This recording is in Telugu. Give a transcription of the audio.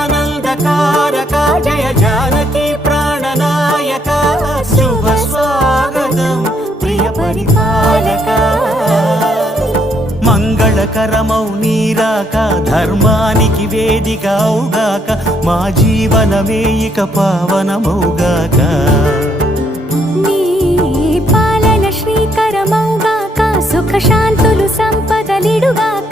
జగదానందకారక జయ జానకి ప్రాణనాయక శుభ స్వాగతం ప్రియ పరిపాలక మంగళకరమౌ నీరాక ధర్మానికి వేదిక అవుగాక మా జీవనమే ఇక పావనమౌగాక నీ పాలన శ్రీకరమౌగాక సుఖ శాంతులు సంపదలిడుగాక